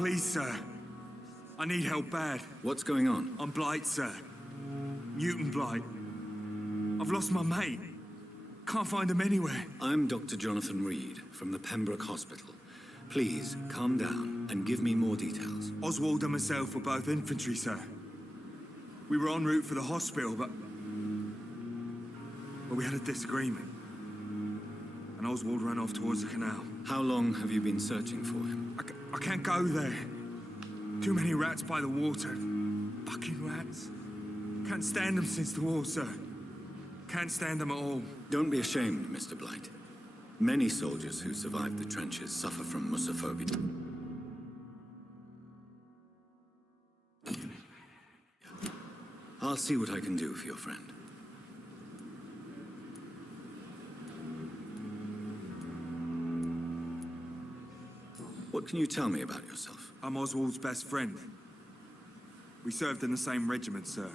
Please, sir. I need help bad. What's going on? I'm blight, sir. Mutant blight. I've lost my mate. Can't find him anywhere. I'm Dr. Jonathan Reed from the Pembroke Hospital. Please, calm down and give me more details. Oswald and myself were both infantry, sir. We were en route for the hospital, but we had a disagreement. And Oswald ran off towards the canal. How long have you been searching for him? I can't go there. Too many rats by the water. Fucking rats. Can't stand them since the war, sir. Can't stand them at all. Don't be ashamed, Mr. Blight. Many soldiers who survived the trenches suffer from musophobia. I'll see what I can do for your friend. What can you tell me about yourself? I'm Oswald's best friend. We served in the same regiment, sir.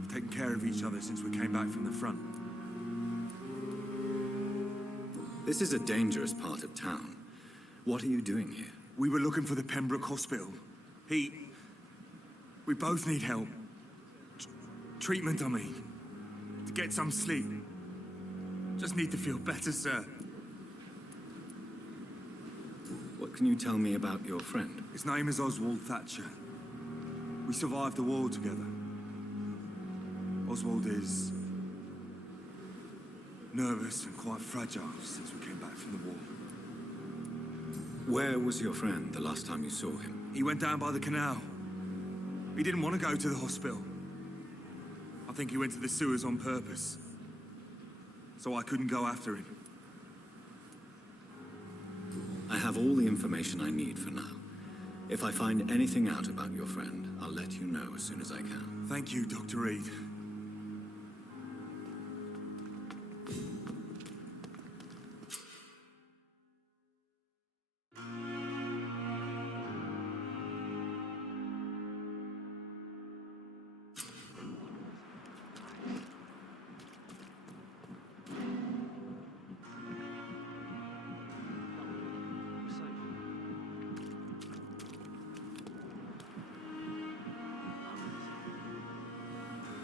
We've taken care of each other since we came back from the front. This is a dangerous part of town. What are you doing here? We were looking for the Pembroke Hospital. We both need help. Treatment, I mean. To get some sleep. Just need to feel better, sir. What can you tell me about your friend? His name is Oswald Thatcher. We survived the war together. Oswald is nervous and quite fragile since we came back from the war. Where was your friend the last time you saw him? He went down by the canal. He didn't want to go to the hospital. I think he went to the sewers on purpose. So I couldn't go after him. I have all the information I need for now. If I find anything out about your friend, I'll let you know as soon as I can. Thank you, Dr. Reed.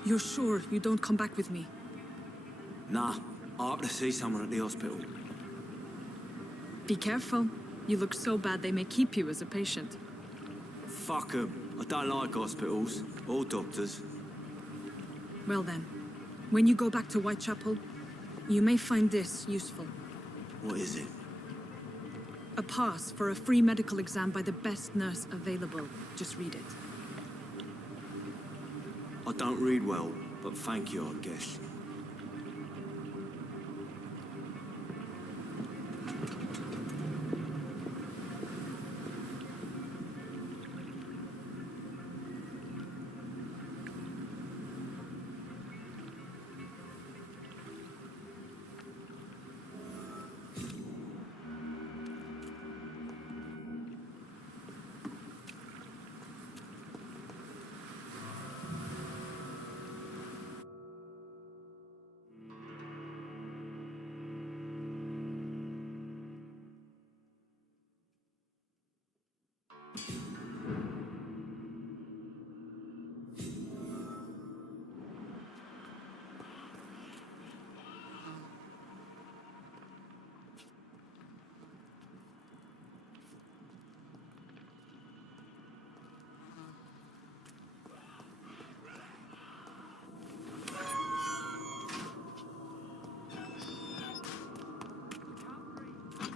You're sure you don't come back with me? Nah, I have to see someone at the hospital. Be careful. You look so bad they may keep you as a patient. Fuck 'em. I don't like hospitals, or doctors. Well then, when you go back to Whitechapel, you may find this useful. What is it? A pass for a free medical exam by the best nurse available. Just read it. I don't read well, but thank you, I guess.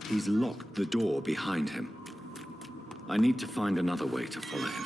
He's locked the door behind him. I need to find another way to follow him.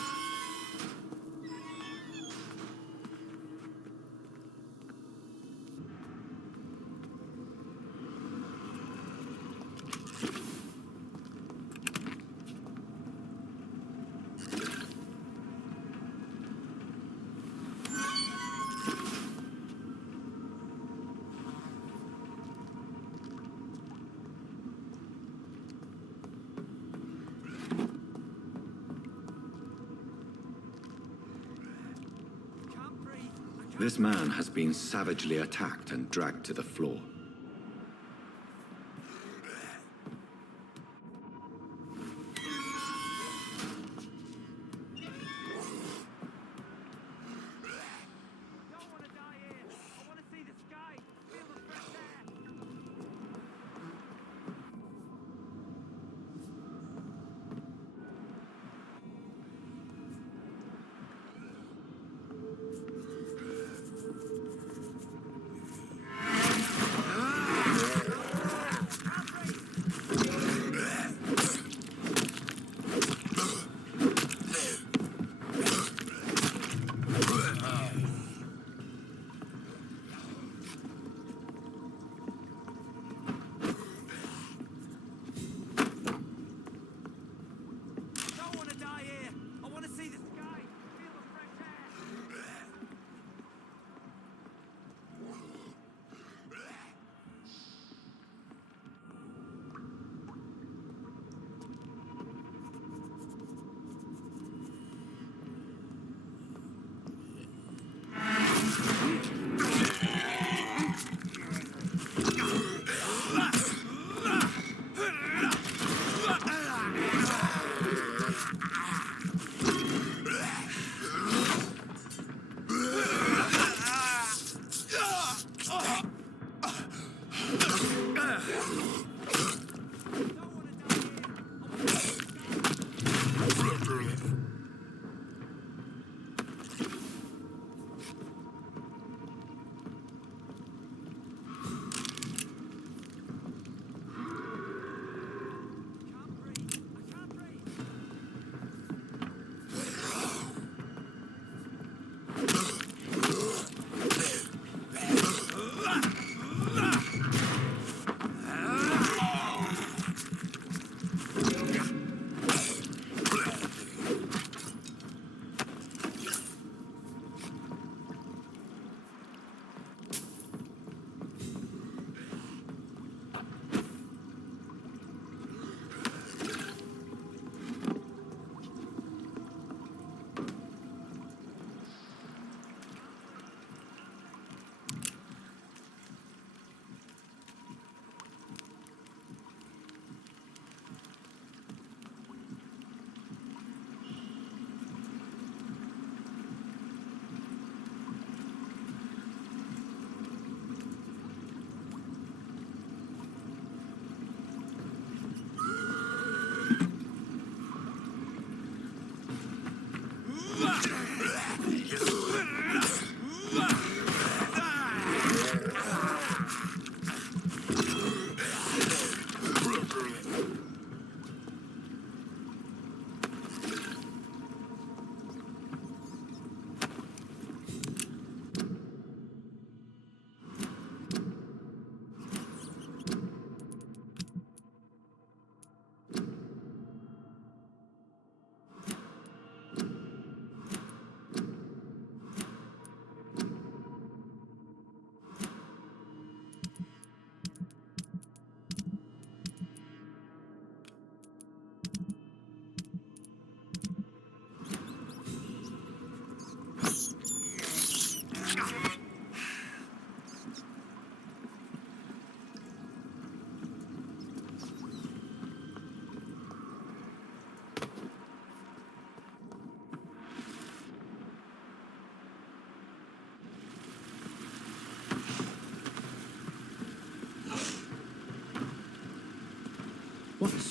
This man has been savagely attacked and dragged to the floor.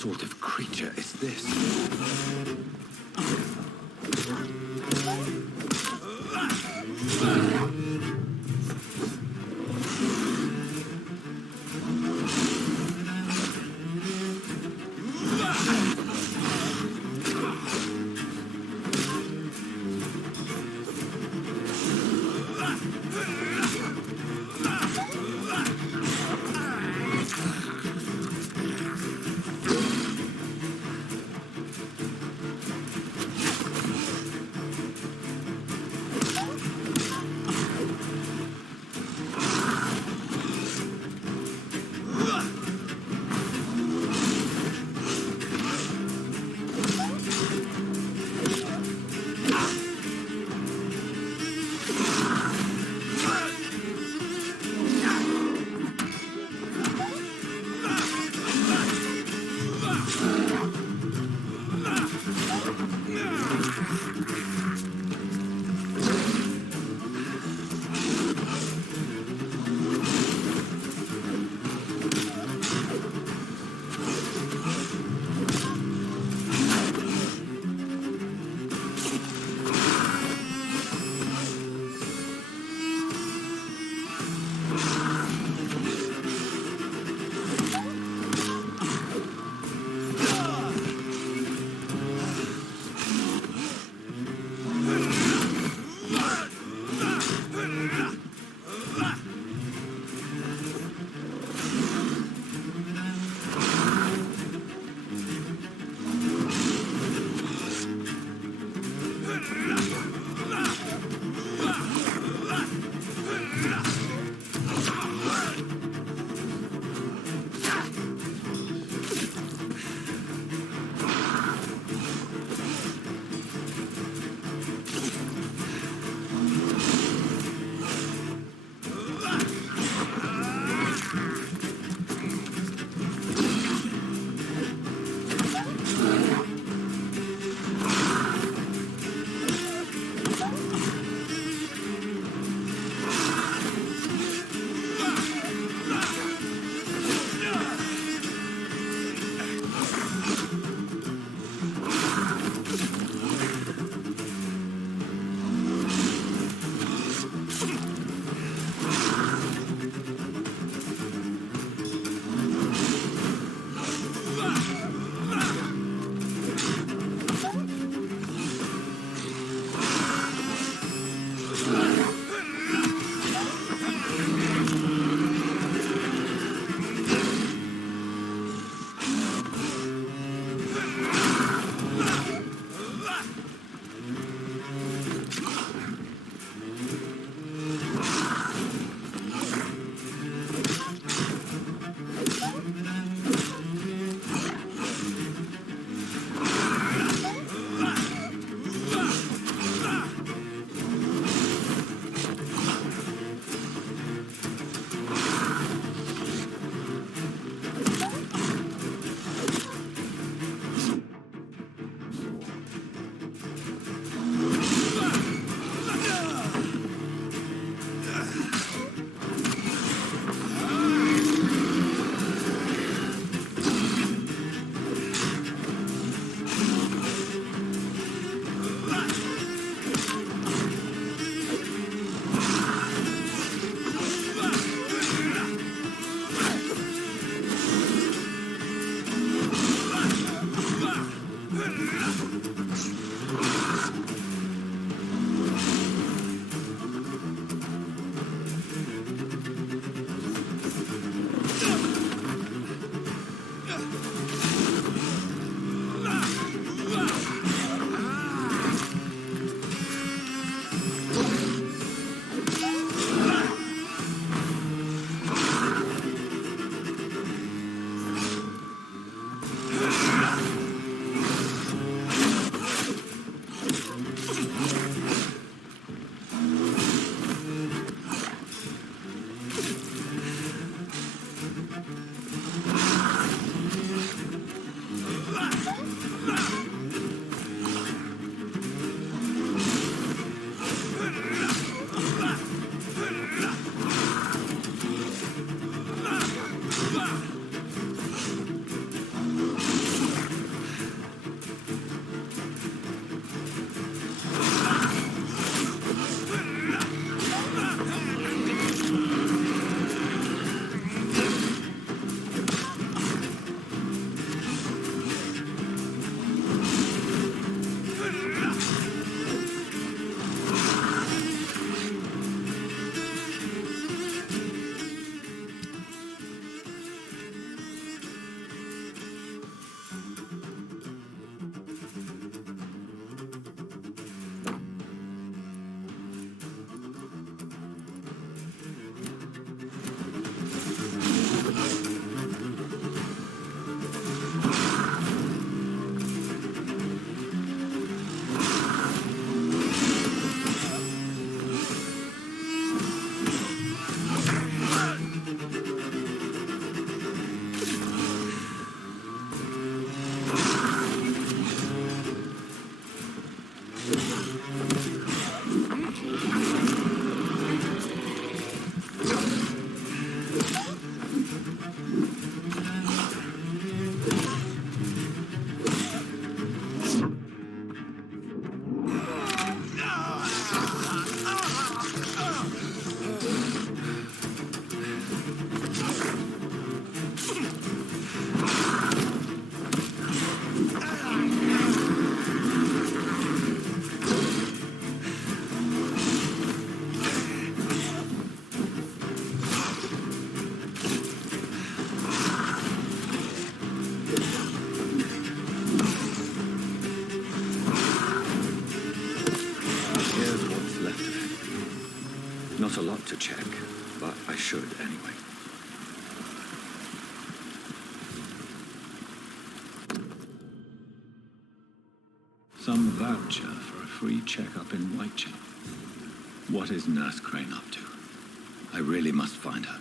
sort of creature is this? Not a lot to check, but I should anyway. Some voucher for a free checkup in Whitechapel. What is Nurse Crane up to? I really must find her.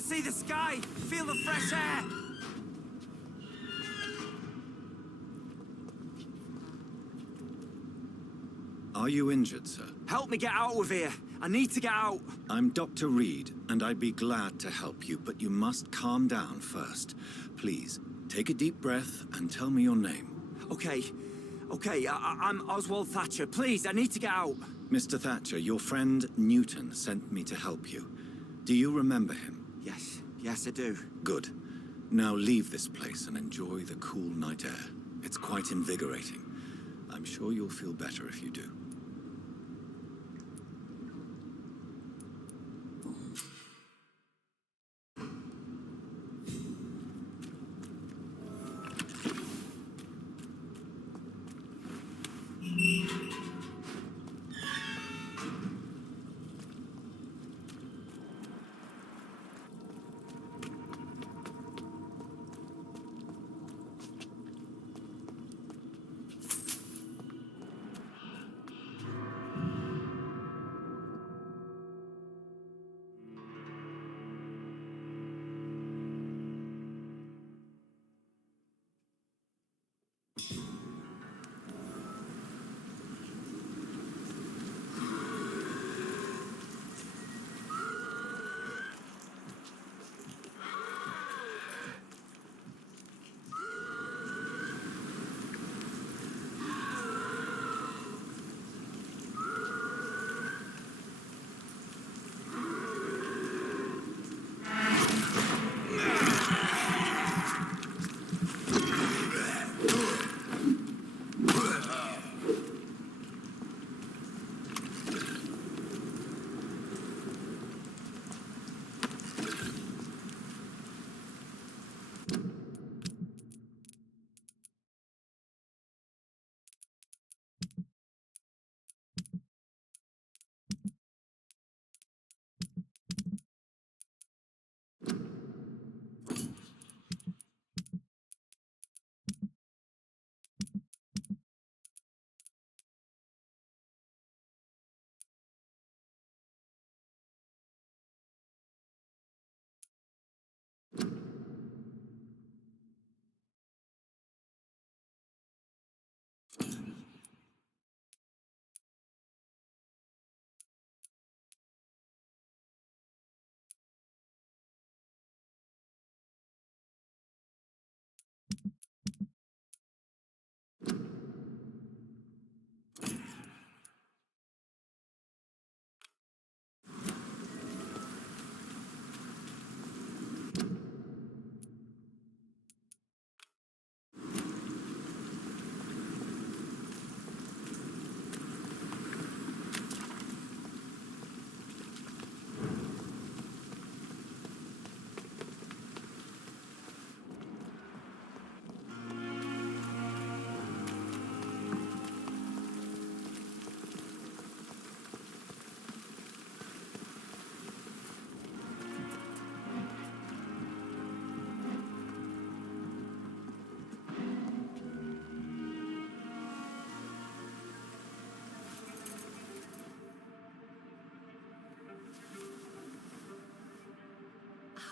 See the sky, feel the fresh air. Are you injured, sir? Help me get out of here. I need to get out. I'm Dr. Reed, and I'd be glad to help you, but you must calm down first. Please, take a deep breath and tell me your name. Okay. I'm Oswald Thatcher. Please, I need to get out. Mr. Thatcher, your friend Newton sent me to help you. Do you remember him? Yes, I do. Good. Now leave this place and enjoy the cool night air. It's quite invigorating. I'm sure you'll feel better if you do.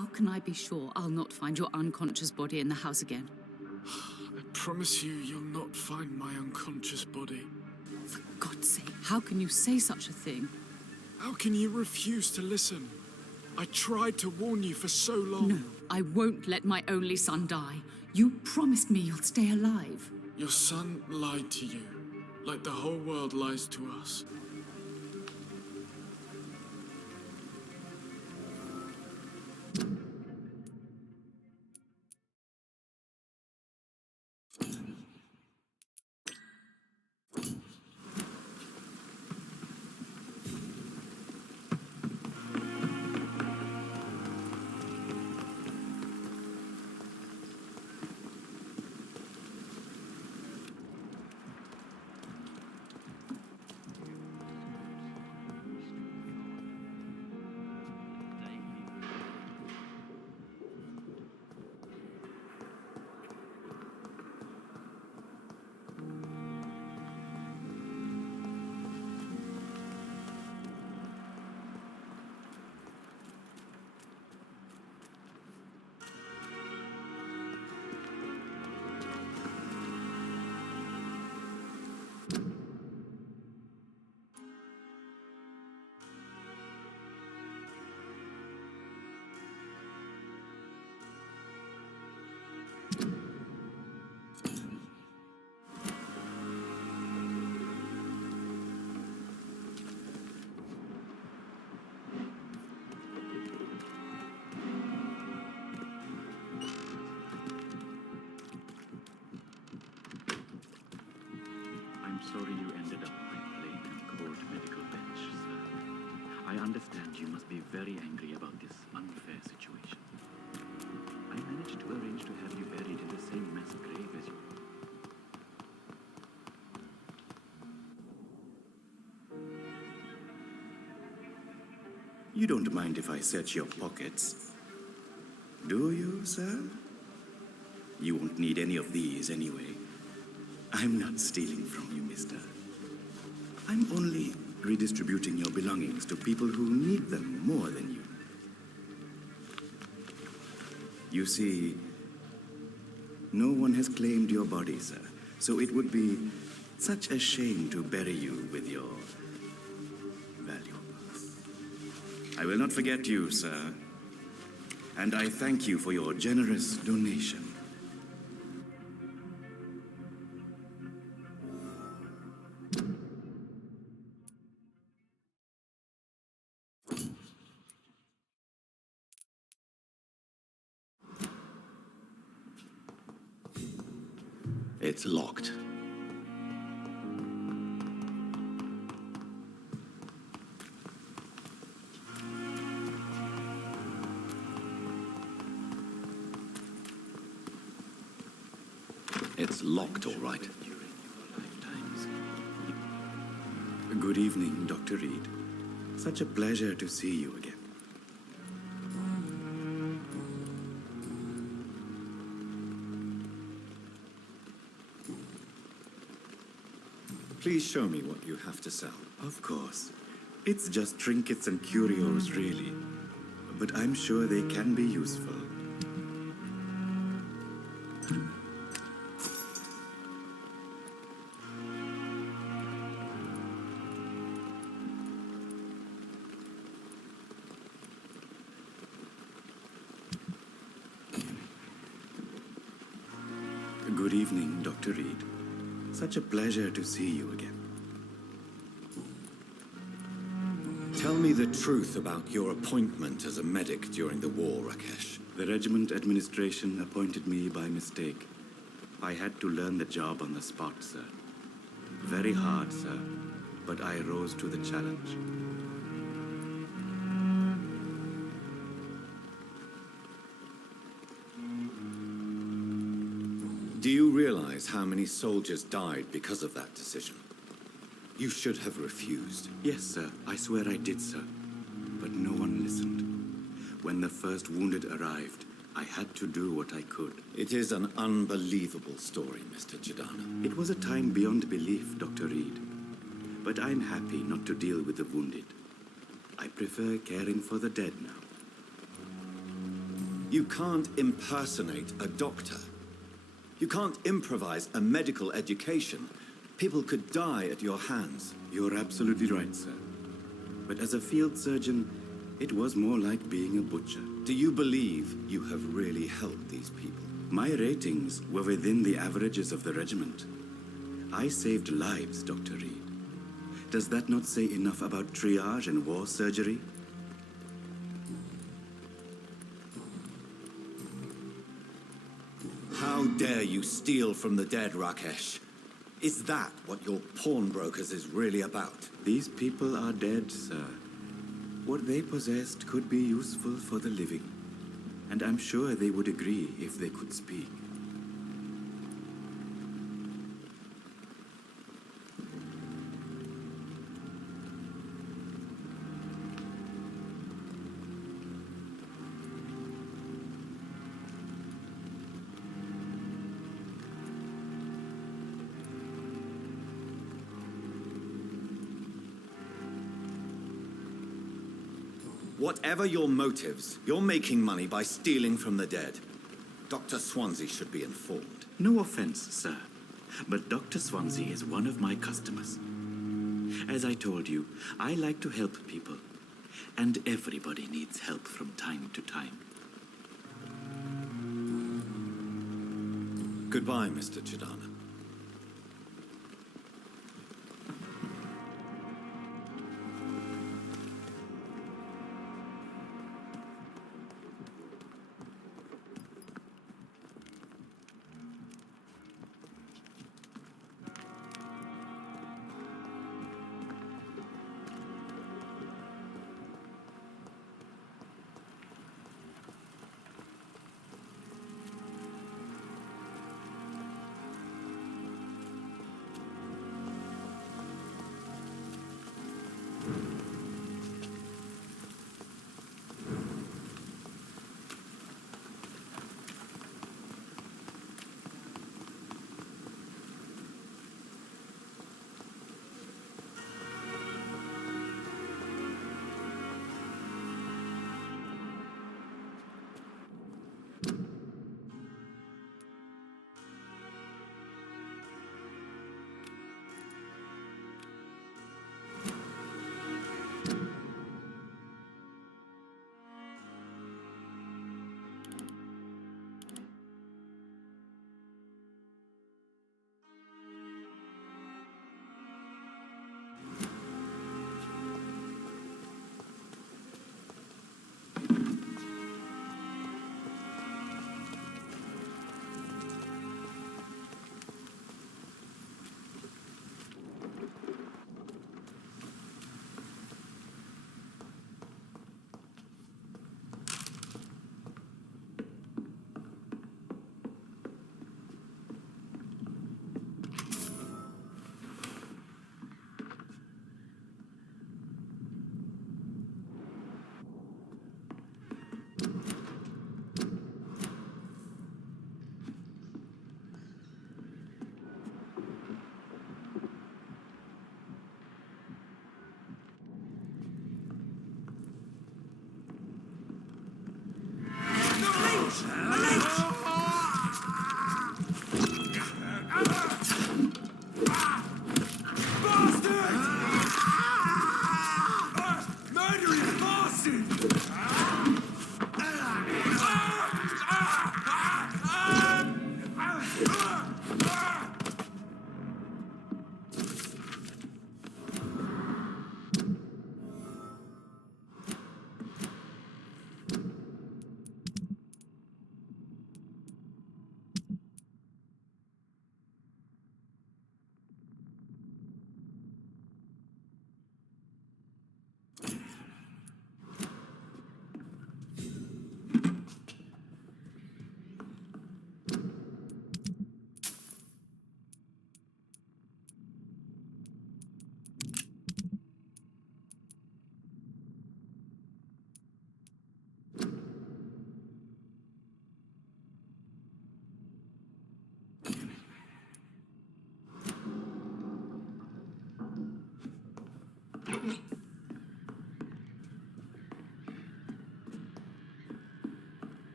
How can I be sure I'll not find your unconscious body in the house again? I promise you, you'll not find my unconscious body. For God's sake, how can you say such a thing? How can you refuse to listen? I tried to warn you for so long. No, I won't let my only son die. You promised me you'll stay alive. Your son lied to you, like the whole world lies to us. I'm sorry you ended up by plain and cold medical bench, sir. I understand you must be very angry about this unfair situation. I managed to arrange to have you buried in the same mass grave as you. You don't mind if I search your pockets, do you, sir? You won't need any of these anyway. I'm not stealing from you, mister. I'm only redistributing your belongings to people who need them more than you. You see, no one has claimed your body, sir, so it would be such a shame to bury you with your valuables. I will not forget you, sir, and I thank you for your generous donation. It's locked. It's locked, all right. Good evening, Dr. Reed. Such a pleasure to see you again. Please show me what you have to sell. Of course. It's just trinkets and curios, really. But I'm sure they can be useful. Good evening, Dr. Reed. Such a pleasure to see you again. Tell me the truth about your appointment as a medic during the war, Rakesh. The regiment administration appointed me by mistake. I had to learn the job on the spot, sir. Very hard, sir, but I rose to the challenge. Do you realize how many soldiers died because of that decision? You should have refused. Yes, sir. I swear I did, sir. But no one listened. When the first wounded arrived, I had to do what I could. It is an unbelievable story, Mr. Jadana. It was a time beyond belief, Dr. Reed. But I'm happy not to deal with the wounded. I prefer caring for the dead now. You can't impersonate a doctor. You can't improvise a medical education. People could die at your hands. You're absolutely right, sir. But as a field surgeon, it was more like being a butcher. Do you believe you have really helped these people? My ratings were within the averages of the regiment. I saved lives, Dr. Reed. Does that not say enough about triage and war surgery? How dare you steal from the dead, Rakesh? Is that what your pawnbrokers is really about? These people are dead, sir. What they possessed could be useful for the living. And I'm sure they would agree if they could speak. Whatever your motives, you're making money by stealing from the dead. Dr. Swansea should be informed. No offense, sir, but Dr. Swansea is one of my customers. As I told you, I like to help people, and everybody needs help from time to time. Goodbye, Mr. Chidana.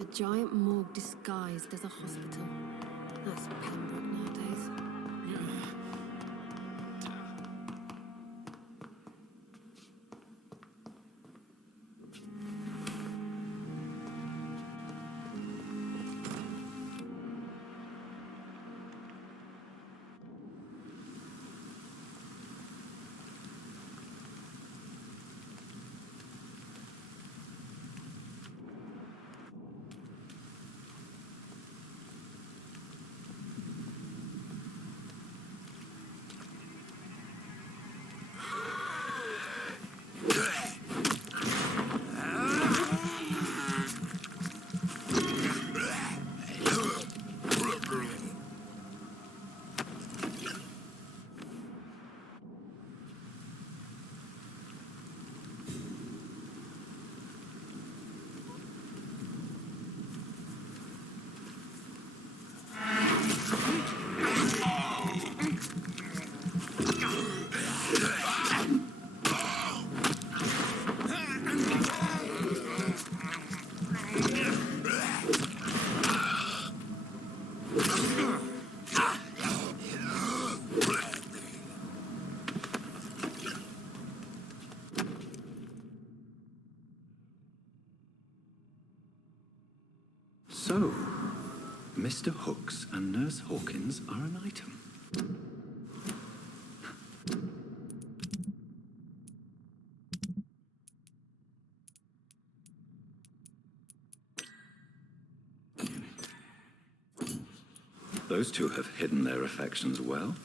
A giant morgue disguised as a hospital. That's Pembroke nowadays. So, Mr. Hooks and Nurse Hawkins are an item. Those two have hidden their affections well.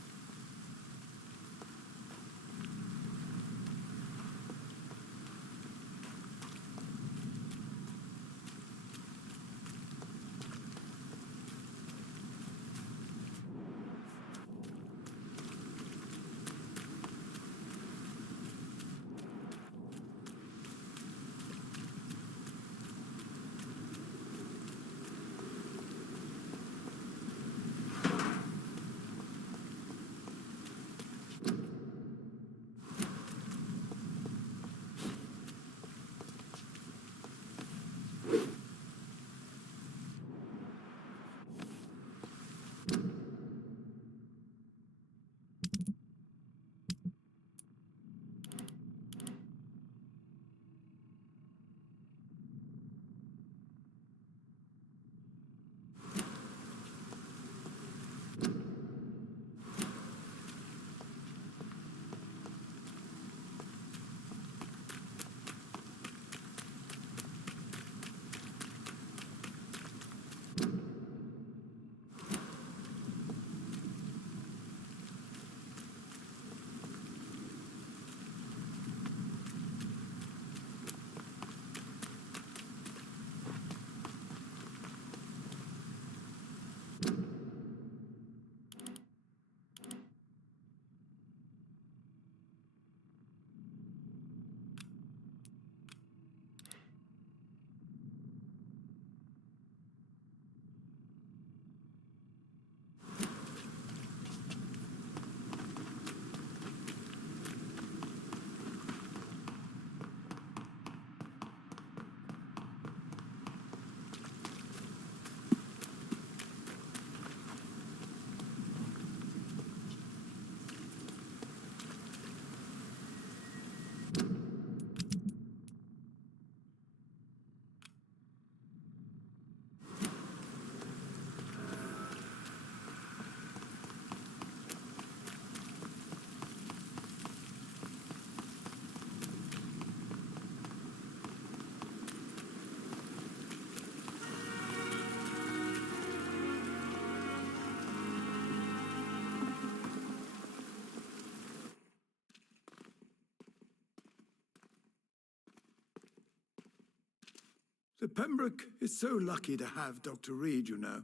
The Pembroke is so lucky to have Dr. Reed, you know.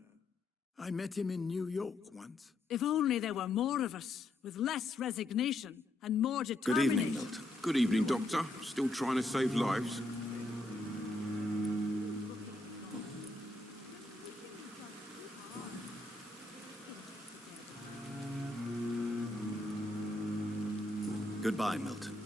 I met him in New York once. If only there were more of us, with less resignation and more Good determination. evening, Milton. Good evening, Doctor. Still trying to save lives? Goodbye, Milton.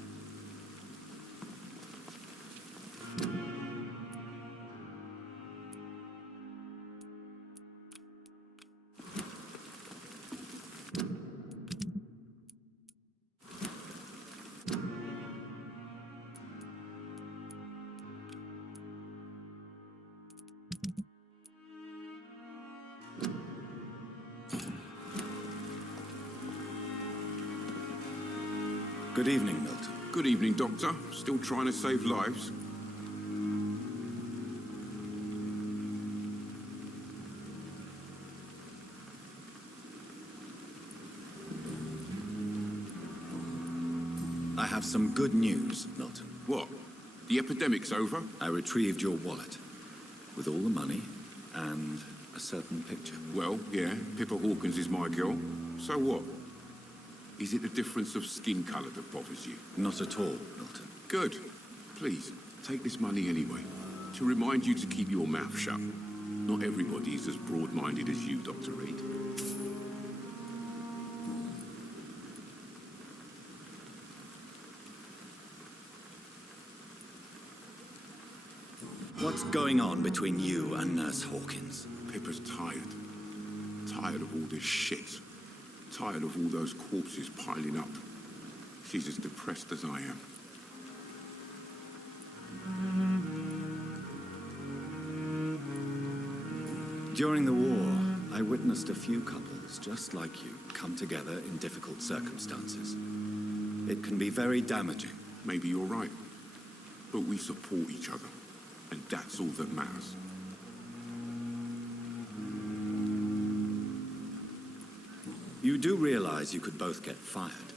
Good evening, Milton. Good evening, Doctor. Still trying to save lives? I have some good news, Milton. What? The epidemic's over? I retrieved your wallet, with all the money and a certain picture. Well, yeah, Pippa Hawkins is my girl. So what? Is it the difference of skin colour that bothers you? Not at all, Milton. Good. Please, take this money anyway. To remind you to keep your mouth shut. Not everybody is as broad-minded as you, Dr. Reed. What's going on between you and Nurse Hawkins? Pippa's tired. Tired of all this shit. Tired of all those corpses piling up. She's as depressed as I am. During the war, I witnessed a few couples just like you come together in difficult circumstances. It can be very damaging. Maybe you're right. But we support each other. And that's all that matters. You do realize you could both get fired.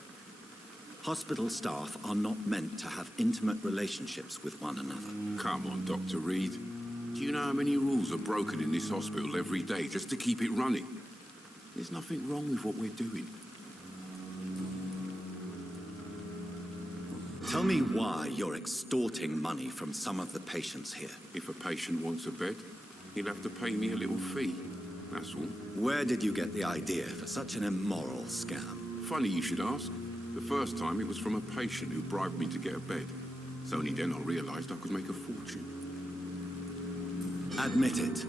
Hospital staff are not meant to have intimate relationships with one another. Come on, Dr. Reed. Do you know how many rules are broken in this hospital every day just to keep it running? There's nothing wrong with what we're doing. Tell me why you're extorting money from some of the patients here. If a patient wants a bed, he'll have to pay me a little fee. That's all. Where did you get the idea for such an immoral scam? Funny you should ask. The first time it was from a patient who bribed me to get a bed. It's only then I realized I could make a fortune. Admit it.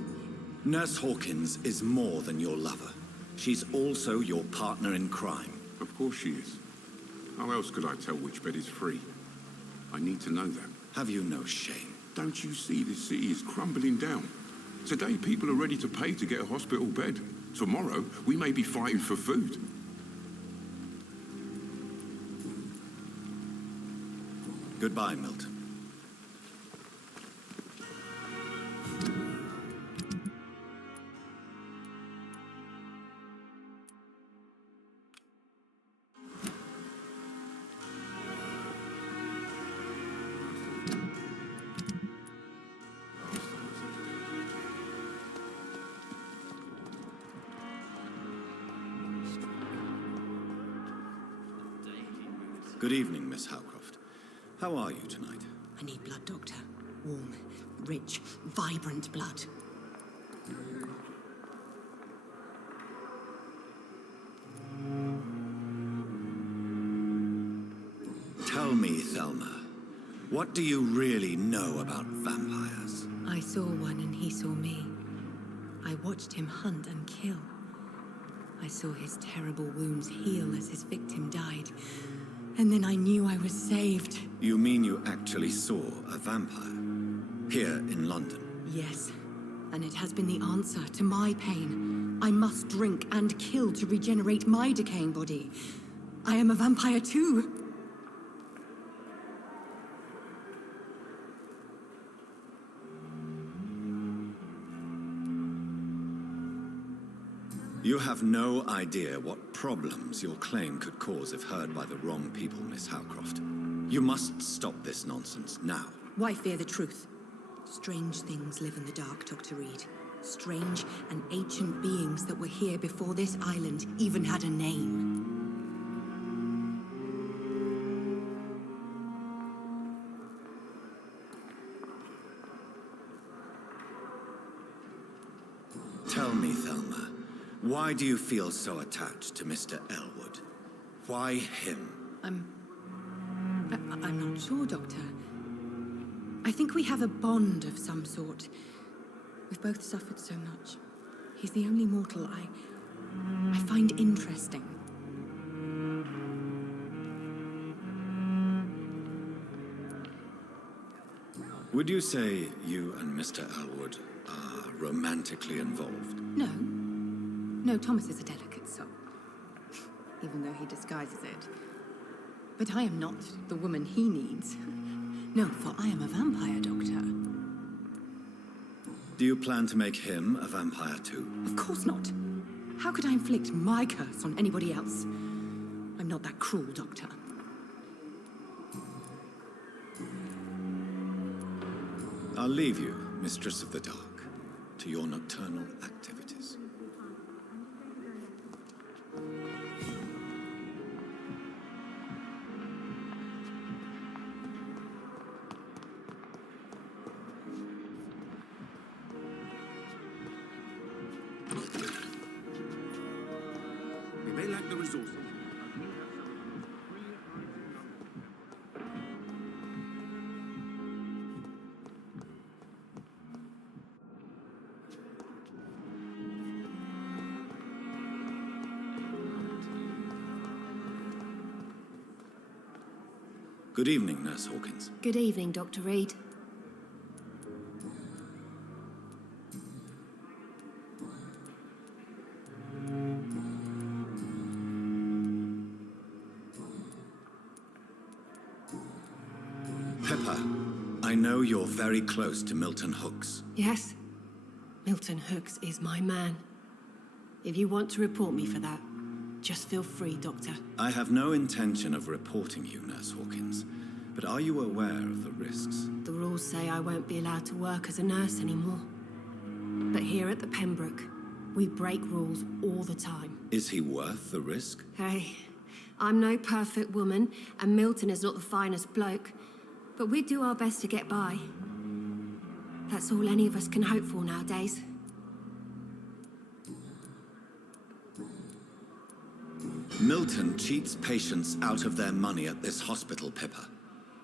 Nurse Hawkins is more than your lover. She's also your partner in crime. Of course she is. How else could I tell which bed is free? I need to know that. Have you no shame? Don't you see this city is crumbling down? Today, people are ready to pay to get a hospital bed. Tomorrow, we may be fighting for food. Goodbye, Milton. Good evening, Miss Howcroft. How are you tonight? I need blood, Doctor. Warm, rich, vibrant blood. Tell me, Thelma, what do you really know about vampires? I saw one and he saw me. I watched him hunt and kill. I saw his terrible wounds heal as his victim died. And then I knew I was saved. You mean you actually saw a vampire? Here in London? Yes. And it has been the answer to my pain. I must drink and kill to regenerate my decaying body. I am a vampire too. You have no idea what problems your claim could cause if heard by the wrong people, Miss Howcroft. You must stop this nonsense now. Why fear the truth? Strange things live in the dark, Dr. Reed. Strange and ancient beings that were here before this island even had a name. Tell me, Thelma, why do you feel so attached to Mr. Elwood? Why him? I'm not sure, Doctor. I think we have a bond of some sort. We've both suffered so much. He's the only mortal I find interesting. Would you say you and Mr. Elwood are romantically involved? No. No, Thomas is a delicate soul. Even though he disguises it. But I am not the woman he needs. No, for I am a vampire, Doctor. Do you plan to make him a vampire too? Of course not. How could I inflict my curse on anybody else? I'm not that cruel, Doctor. I'll leave you, Mistress of the Dark, to your nocturnal activities. We may lack the resources. Good evening, Nurse Hawkins. Good evening, Dr. Reed. Pepper, I know you're very close to Milton Hooks. Yes, Milton Hooks is my man. If you want to report me for that, just feel free, Doctor. I have no intention of reporting you, Nurse Hawkins, but are you aware of the risks? The rules say I won't be allowed to work as a nurse anymore. But here at the Pembroke, we break rules all the time. Is he worth the risk? Hey, I'm no perfect woman, and Milton is not the finest bloke, but we do our best to get by. That's all any of us can hope for nowadays. Milton cheats patients out of their money at this hospital, Pippa.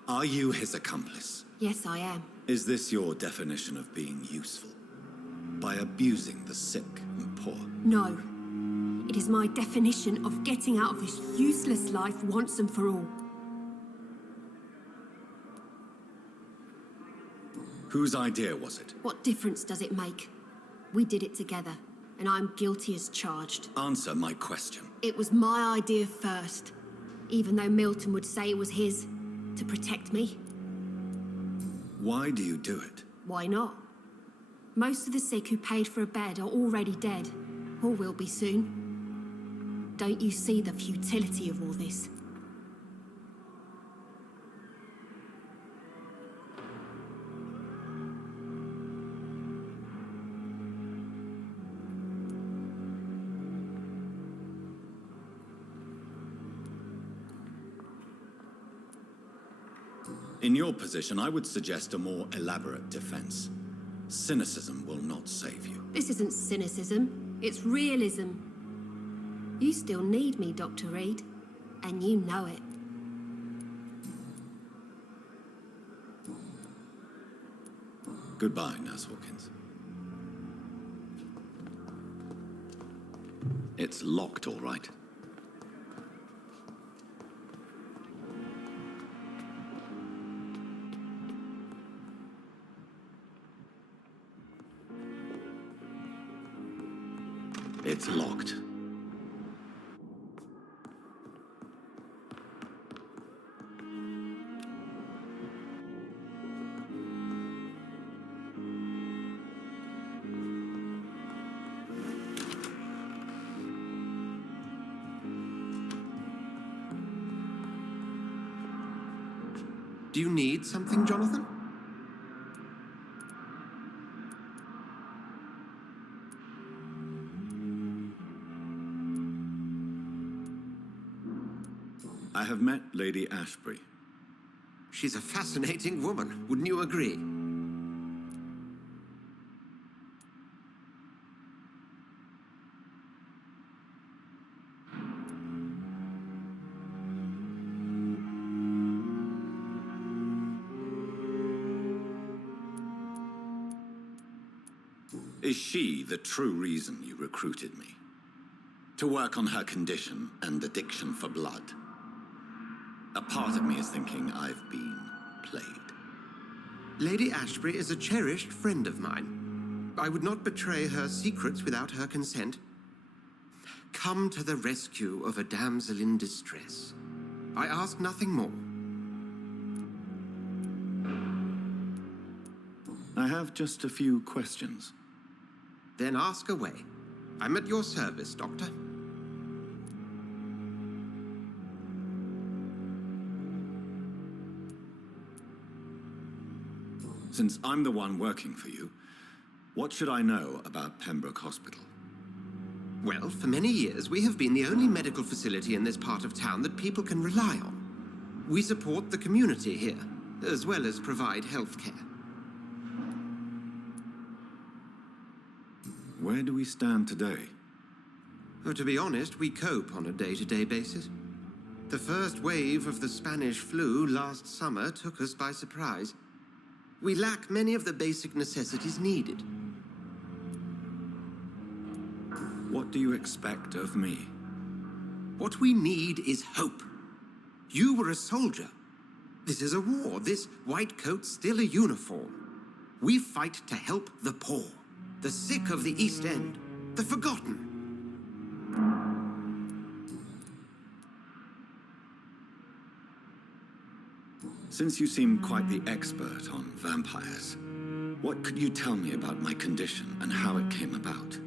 Are you his accomplice? Yes, I am. Is this your definition of being useful? By abusing the sick and poor? No. It is my definition of getting out of this useless life once and for all. Whose idea was it? What difference does it make? We did it together, and I'm guilty as charged. Answer my question. It was my idea first, even though Milton would say it was his, to protect me. Why do you do it? Why not? Most of the sick who paid for a bed are already dead, or will be soon. Don't you see the futility of all this? In your position, I would suggest a more elaborate defense. Cynicism will not save you. This isn't cynicism, it's realism. You still need me, Dr. Reed, and you know it. Goodbye, Nurse Hawkins. It's locked, all right. It's locked. Do you need something, Jonathan? have met Lady Ashbury. She's a fascinating woman, wouldn't you agree? Is she the true reason you recruited me? To work on her condition and addiction for blood? A part of me is thinking I've been played. Lady Ashbury is a cherished friend of mine. I would not betray her secrets without her consent. Come to the rescue of a damsel in distress. I ask nothing more. I have just a few questions. Then ask away. I'm at your service, Doctor. Since I'm the one working for you, what should I know about Pembroke Hospital? Well, for many years, we have been the only medical facility in this part of town that people can rely on. We support the community here, as well as provide health care. Where do we stand today? Oh, to be honest, we cope on a day-to-day basis. The first wave of the Spanish flu last summer took us by surprise. We lack many of the basic necessities needed. What do you expect of me? What we need is hope. You were a soldier. This is a war. This white coat's still a uniform. We fight to help the poor, the sick of the East End, the forgotten. Since you seem quite the expert on vampires, what could you tell me about my condition and how it came about?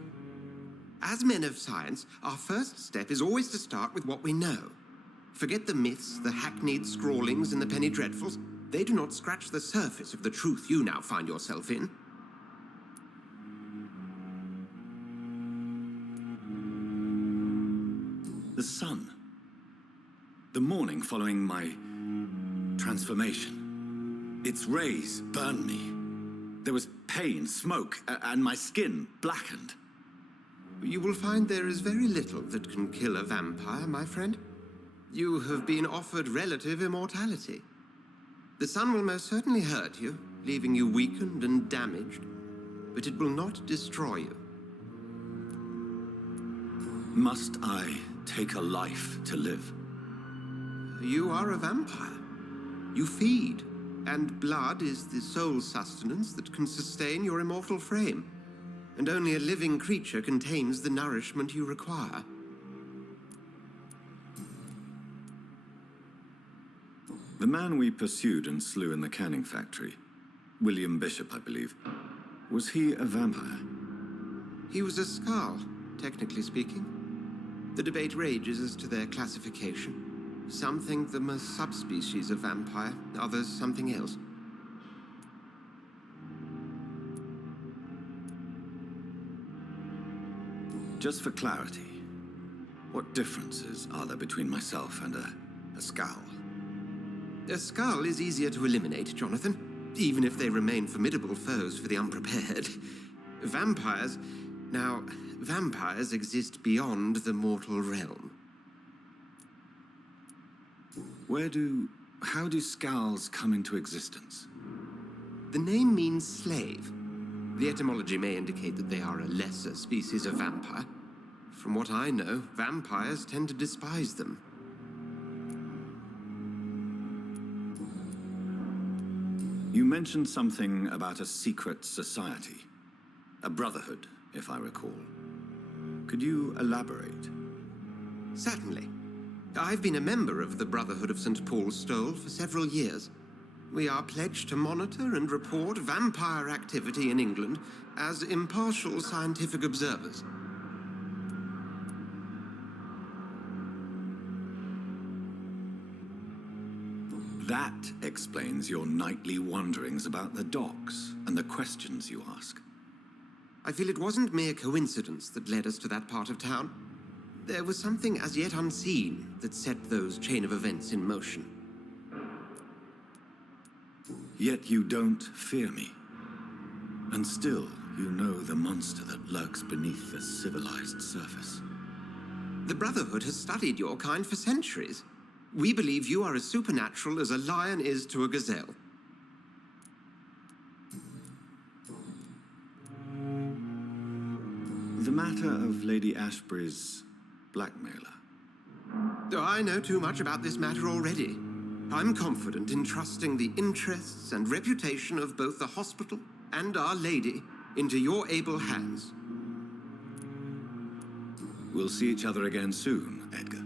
As men of science, our first step is always to start with what we know. Forget the myths, the hackneyed scrawlings, and the penny dreadfuls. They do not scratch the surface of the truth you now find yourself in. The sun. The morning following my transformation. Its rays burned me. There was pain, smoke, and my skin blackened. You will find there is very little that can kill a vampire, my friend. You have been offered relative immortality. The sun will most certainly hurt you, leaving you weakened and damaged, but it will not destroy you. Must I take a life to live? You are a vampire. You feed, and blood is the sole sustenance that can sustain your immortal frame. And only a living creature contains the nourishment you require. The man we pursued and slew in the canning factory, William Bishop, I believe, was he a vampire? He was a Skald, technically speaking. The debate rages as to their classification. Some think them a subspecies of vampire, others something else. Just for clarity, what differences are there between myself and a Skald? A Skald is easier to eliminate, Jonathan, even if they remain formidable foes for the unprepared. Vampires exist beyond the mortal realm. How do Skalds come into existence? The name means slave. The etymology may indicate that they are a lesser species of vampire. From what I know, vampires tend to despise them. You mentioned something about a secret society. A brotherhood, if I recall. Could you elaborate? Certainly. I've been a member of the Brotherhood of St. Paul's Stole for several years. We are pledged to monitor and report vampire activity in England as impartial scientific observers. That explains your nightly wanderings about the docks and the questions you ask. I feel it wasn't mere coincidence that led us to that part of town. There was something as yet unseen that set those chain of events in motion. Yet you don't fear me. And still, you know the monster that lurks beneath the civilized surface. The Brotherhood has studied your kind for centuries. We believe you are as supernatural as a lion is to a gazelle. The matter of Lady Ashbury's blackmailer. I know too much about this matter already. I'm confident in trusting the interests and reputation of both the hospital and Our Lady into your able hands. We'll see each other again soon, Edgar.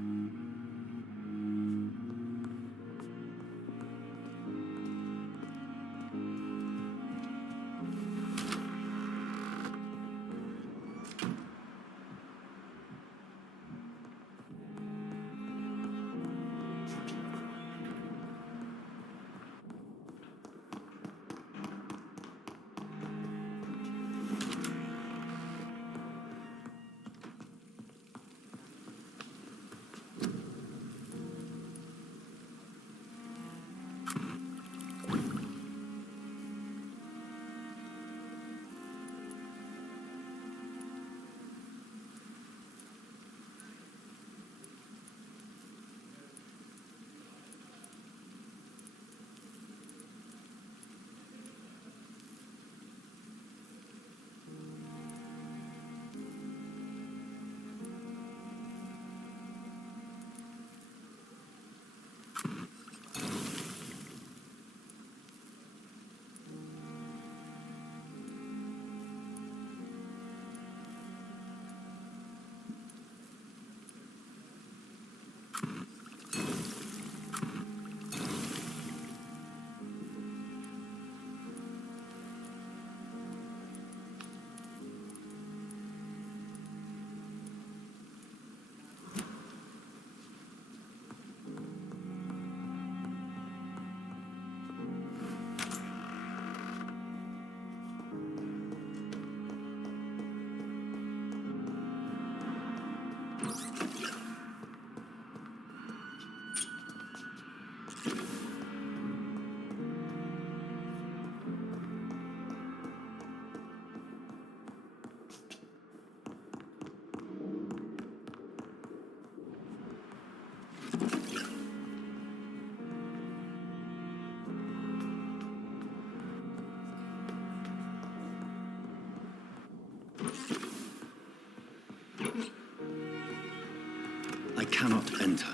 I cannot enter.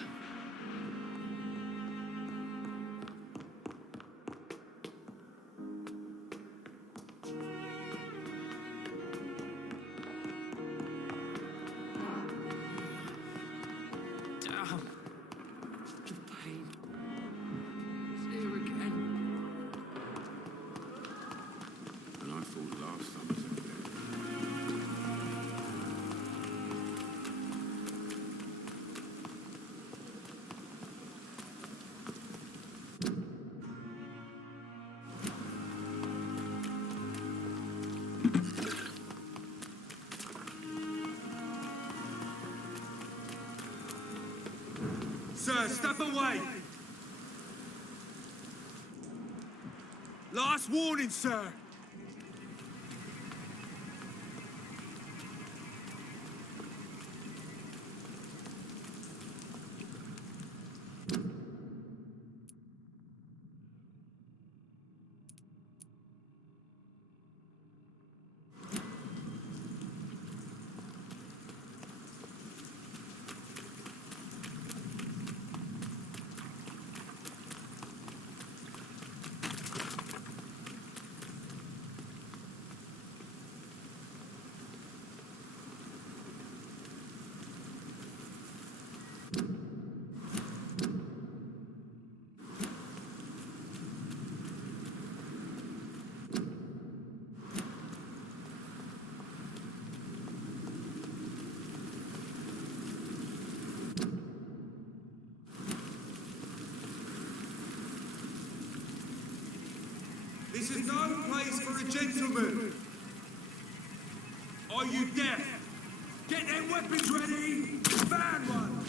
Damn. The pain. It's here again. And I thought last time was over there. Sir, step away! Last warning, sir! This is no place for a gentleman. Are you deaf? Get them weapons ready! Bad one!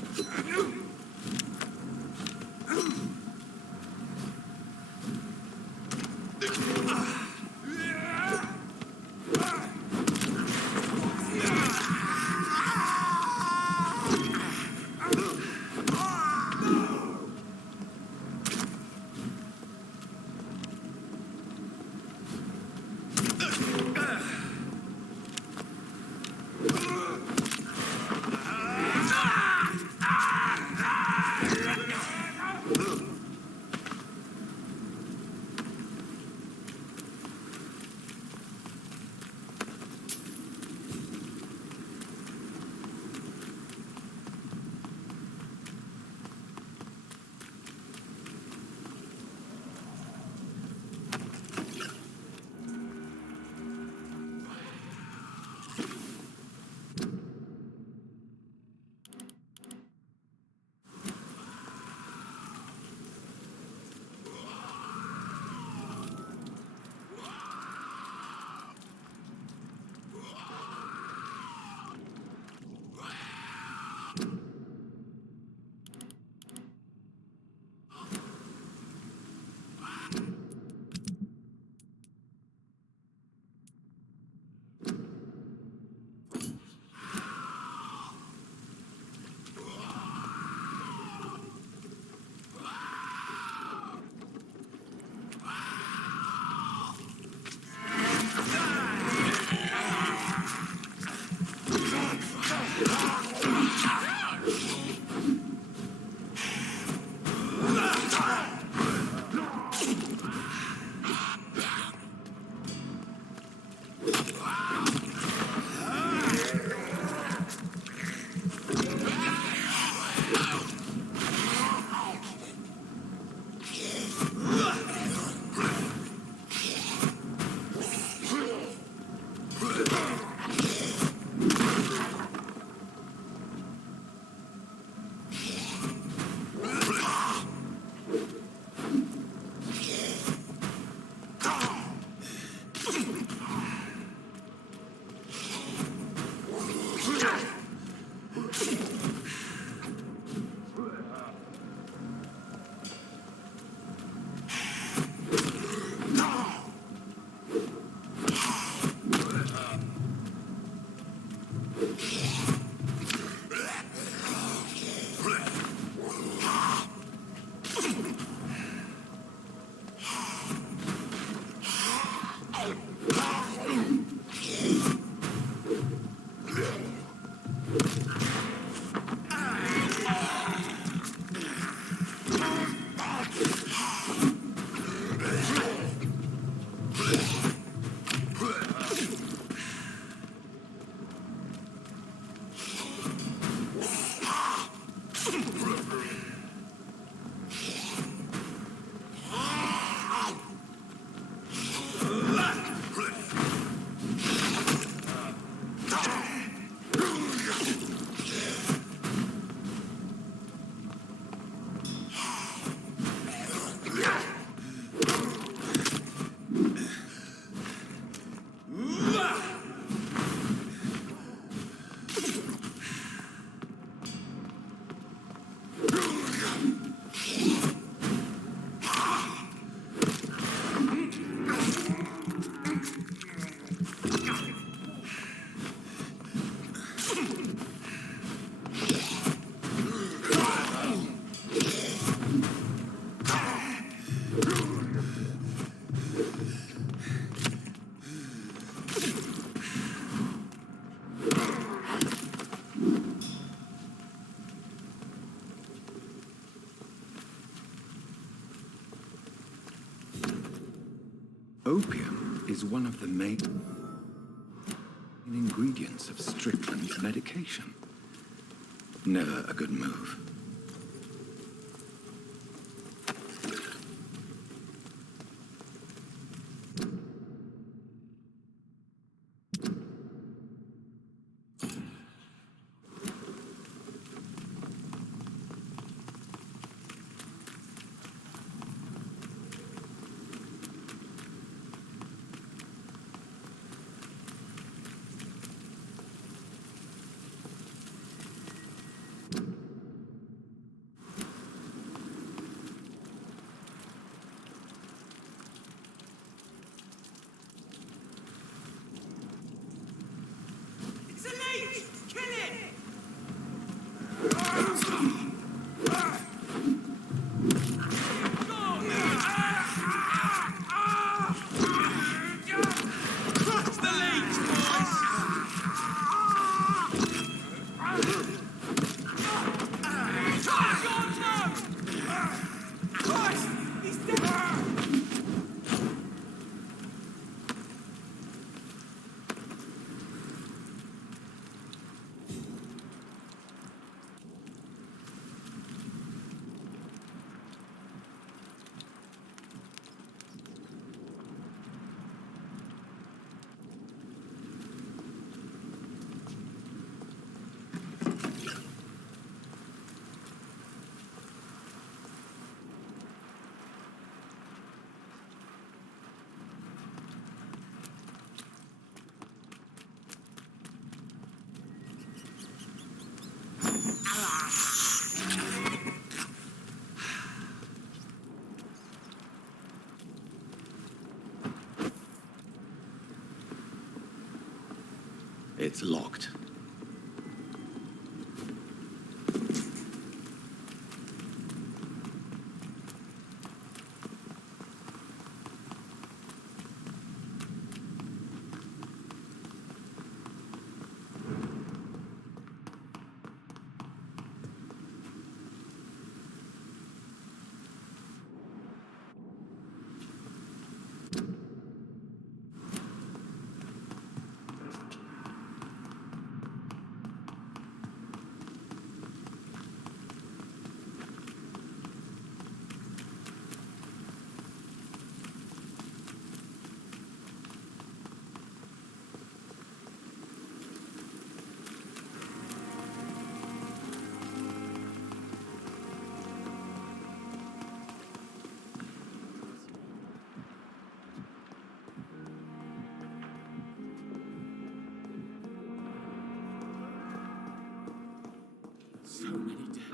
Opium is one of the main ingredients of Strickland's medication. Never a good move. It's locked. So many deaths.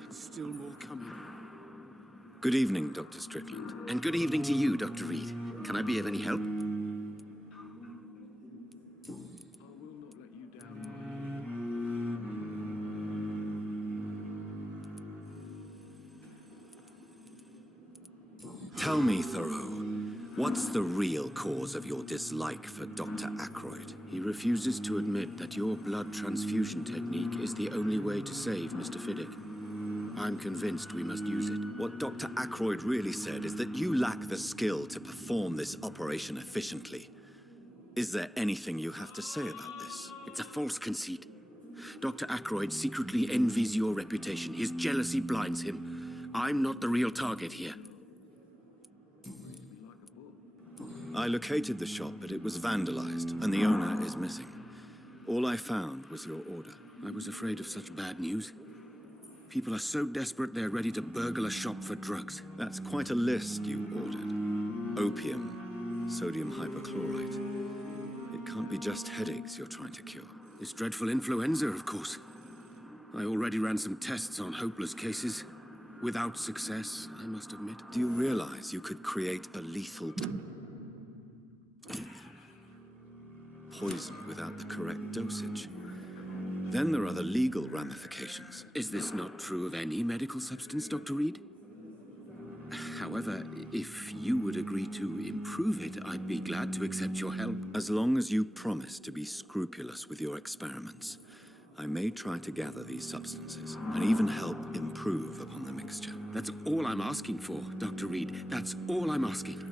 And still more coming. Good evening, Dr. Strickland. And good evening to you, Dr. Reed. Can I be of any help? Tell me, Thoreau, what's the real cause of your dislike for Dr. Ackroyd? He refuses to admit that your blood transfusion technique is the only way to save Mr. Fiddick. I'm convinced we must use it. What Dr. Ackroyd really said is that you lack the skill to perform this operation efficiently. Is there anything you have to say about this? It's a false conceit. Dr. Ackroyd secretly envies your reputation. His jealousy blinds him. I'm not the real target here. I located the shop, but it was vandalized, and the owner is missing. All I found was your order. I was afraid of such bad news. People are so desperate they're ready to burgle a shop for drugs. That's quite a list you ordered. Opium, sodium hypochlorite. It can't be just headaches you're trying to cure. This dreadful influenza, of course. I already ran some tests on hopeless cases. Without success, I must admit. Do you realize you could create a lethal poison without the correct dosage? Then there are the legal ramifications. Is this not true of any medical substance, Dr. Reed? However, if you would agree to improve it, I'd be glad to accept your help. As long as you promise to be scrupulous with your experiments, I may try to gather these substances and even help improve upon the mixture. That's all I'm asking for, Dr. Reed. That's all I'm asking.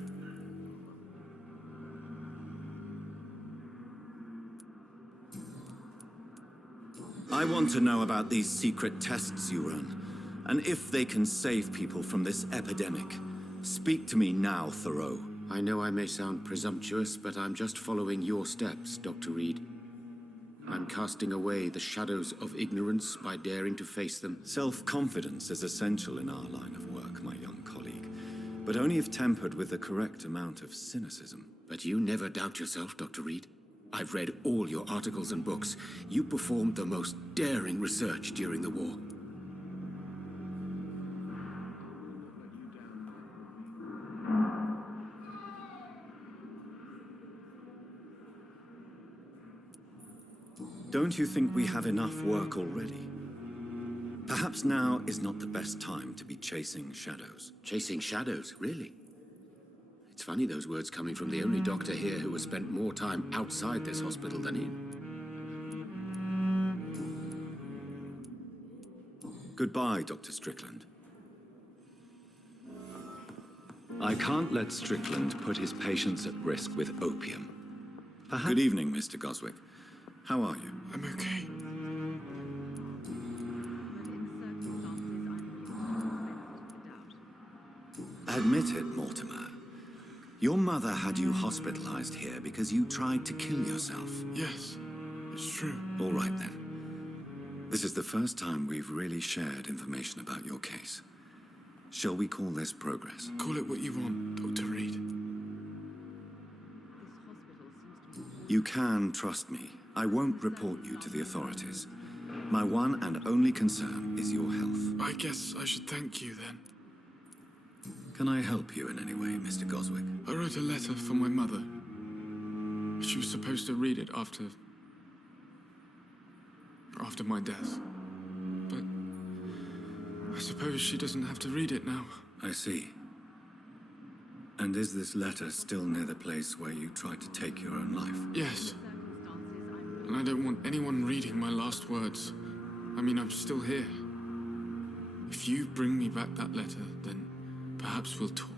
I want to know about these secret tests you run, and if they can save people from this epidemic. Speak to me now, Thoreau. I know I may sound presumptuous, but I'm just following your steps, Dr. Reed. I'm casting away the shadows of ignorance by daring to face them. Self-confidence is essential in our line of work, my young colleague, but only if tempered with the correct amount of cynicism. But you never doubt yourself, Dr. Reed. I've read all your articles and books. You performed the most daring research during the war. Don't you think we have enough work already? Perhaps now is not the best time to be chasing shadows. Chasing shadows, really? It's funny those words coming from the only doctor here who has spent more time outside this hospital than in. Goodbye, Dr. Strickland. I can't let Strickland put his patients at risk with opium. Good evening, Mr. Goswick. How are you? I'm okay. Admit it, Mortimer. Your mother had you hospitalized here because you tried to kill yourself. Yes, it's true. All right, then. This is the first time we've really shared information about your case. Shall we call this progress? Call it what you want, Dr. Reed. You can trust me. I won't report you to the authorities. My one and only concern is your health. I guess I should thank you, then. Can I help you in any way, Mr. Goswick? I wrote a letter for my mother. She was supposed to read it after after my death. But I suppose she doesn't have to read it now. I see. And is this letter still near the place where you tried to take your own life? Yes. And I don't want anyone reading my last words. I mean, I'm still here. If you bring me back that letter, then perhaps we'll talk.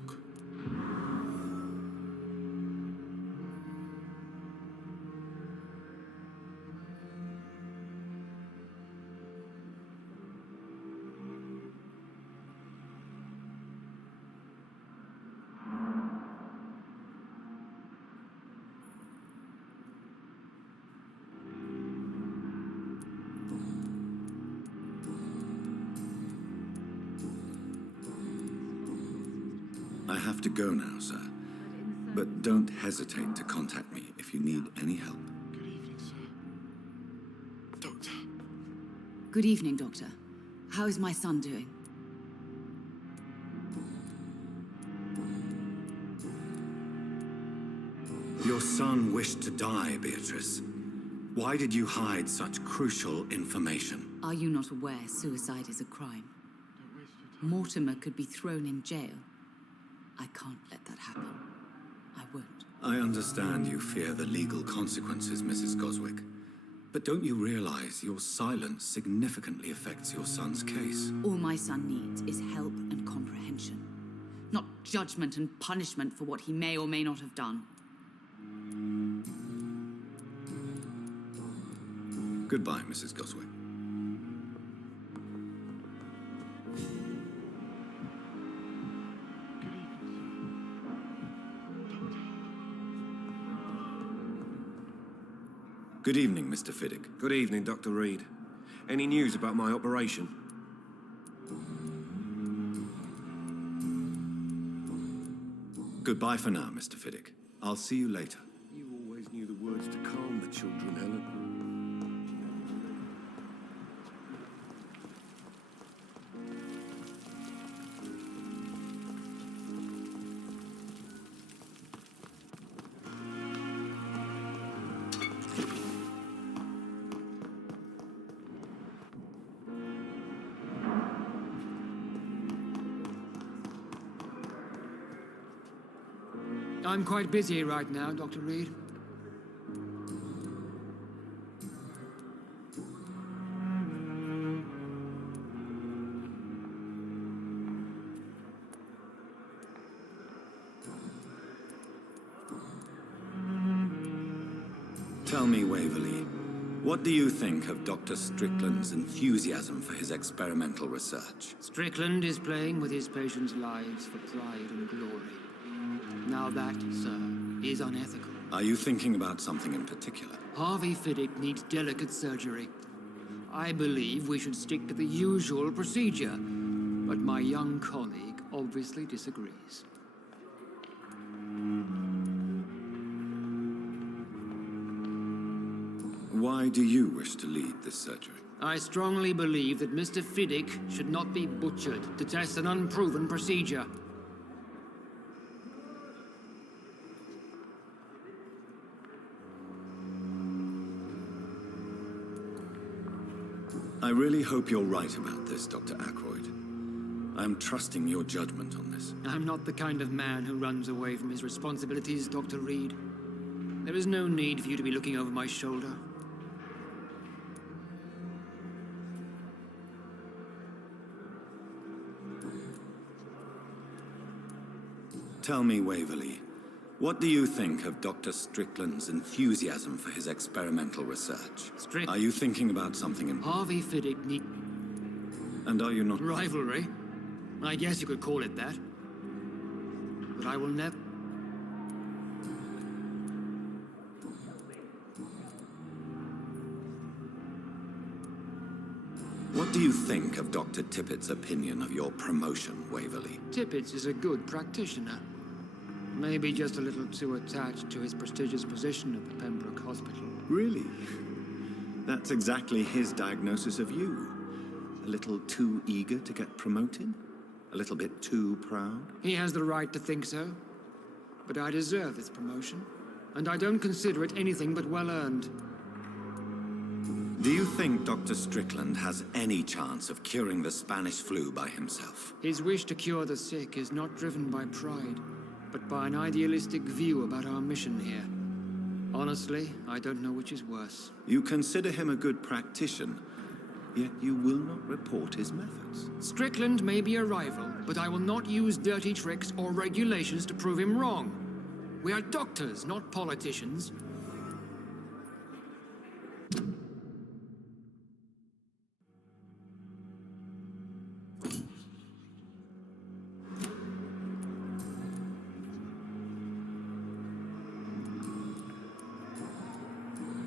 I have to go now, sir. But don't hesitate to contact me if you need any help. Good evening, sir. Doctor. Good evening, Doctor. How is my son doing? Your son wished to die, Beatrice. Why did you hide such crucial information? Are you not aware suicide is a crime? Mortimer could be thrown in jail. I can't let that happen. I won't. I understand you fear the legal consequences, Mrs. Goswick. But don't you realize your silence significantly affects your son's case? All my son needs is help and comprehension, not judgment and punishment for what he may or may not have done. Goodbye, Mrs. Goswick. Good evening, Mr. Fiddick. Good evening, Dr. Reed. Any news about my operation? Goodbye for now, Mr. Fiddick. I'll see you later. You always knew the words to calm the children, Helen. I'm quite busy right now, Dr. Reed. Tell me, Waverley, what do you think of Dr. Strickland's enthusiasm for his experimental research? Strickland is playing with his patients' lives for pride and glory. Now that, sir, is unethical. Are you thinking about something in particular? Harvey Fiddick needs delicate surgery. I believe we should stick to the usual procedure, but my young colleague obviously disagrees. Why do you wish to lead this surgery? I strongly believe that Mr. Fiddick should not be butchered to test an unproven procedure. I really hope you're right about this, Dr. Ackroyd. I'm trusting your judgment on this. I'm not the kind of man who runs away from his responsibilities, Dr. Reed. There is no need for you to be looking over my shoulder. Tell me, Waverley, what do you think of Dr. Strickland's enthusiasm for his experimental research? Are you thinking about something in... Harvey Fiddick need... And are you not... Rivalry? I guess you could call it that. But I will never... What do you think of Dr. Tippett's opinion of your promotion, Waverley? Tippett is a good practitioner. Maybe just a little too attached to his prestigious position at the Pembroke Hospital. Really? That's exactly his diagnosis of you. A little too eager to get promoted? A little bit too proud? He has the right to think so. But I deserve this promotion. And I don't consider it anything but well earned. Do you think Dr. Strickland has any chance of curing the Spanish flu by himself? His wish to cure the sick is not driven by pride, but by an idealistic view about our mission here. Honestly, I don't know which is worse. You consider him a good practitioner, yet you will not report his methods. Strickland may be a rival, but I will not use dirty tricks or regulations to prove him wrong. We are doctors, not politicians.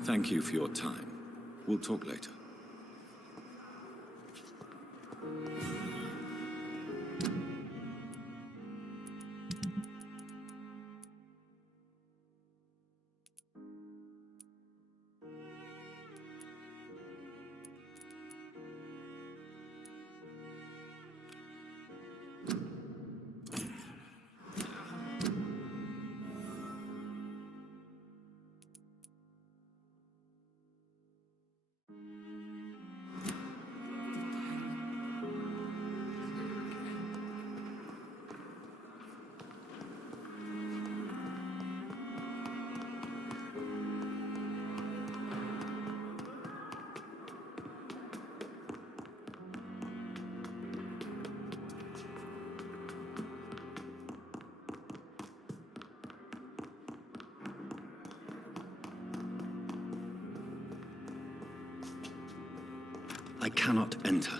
Thank you for your time. We'll talk later. I cannot enter.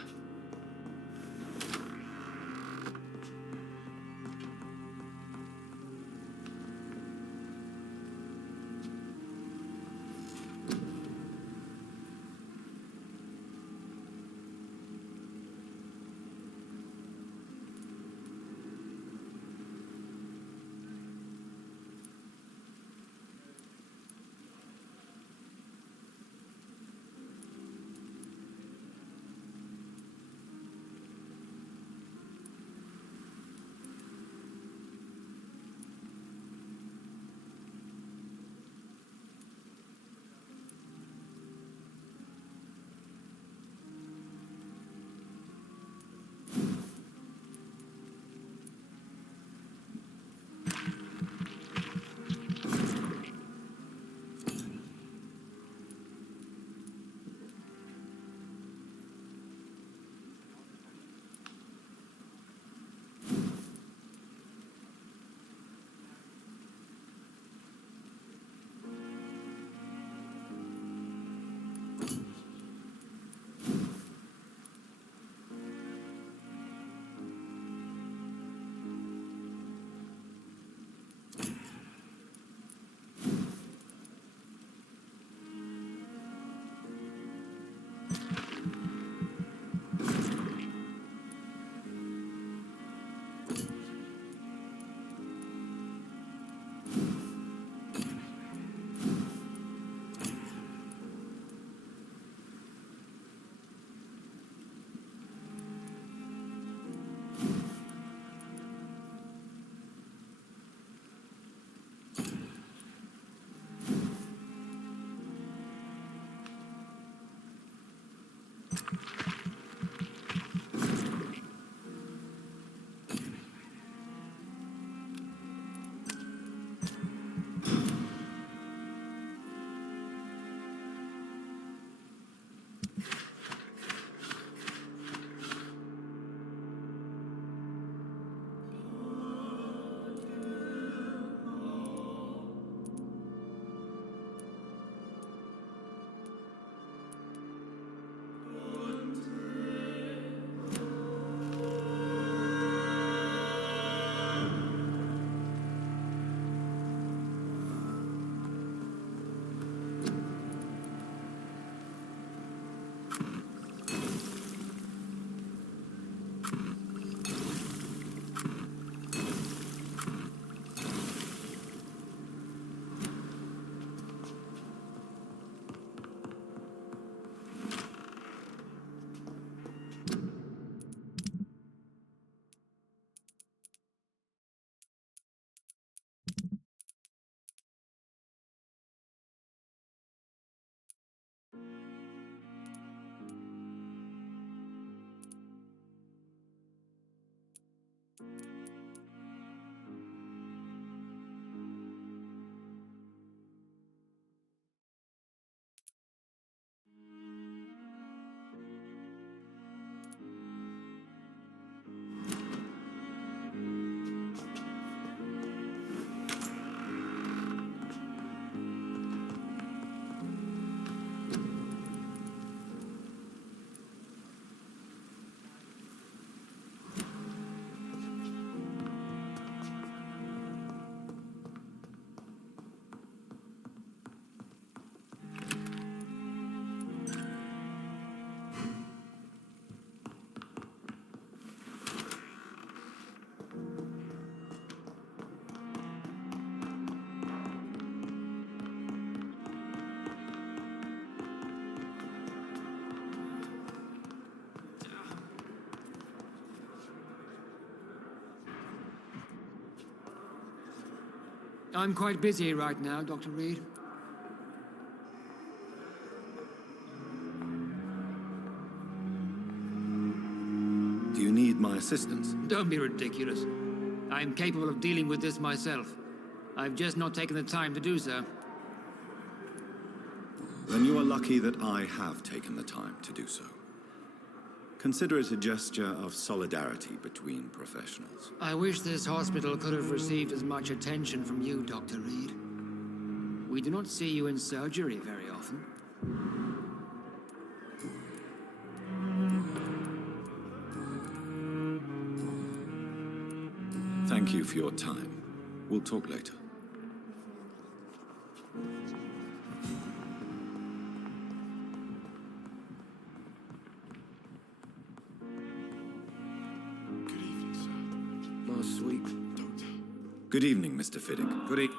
I'm quite busy right now, Dr. Reed. Do you need my assistance? Don't be ridiculous. I'm capable of dealing with this myself. I've just not taken the time to do so. Then you are lucky that I have taken the time to do so. Consider it a gesture of solidarity between professionals. I wish this hospital could have received as much attention from you, Dr. Reed. We do not see you in surgery very often. Thank you for your time. We'll talk later. My sweet doctor. Good evening, Mr. Fiddick. Good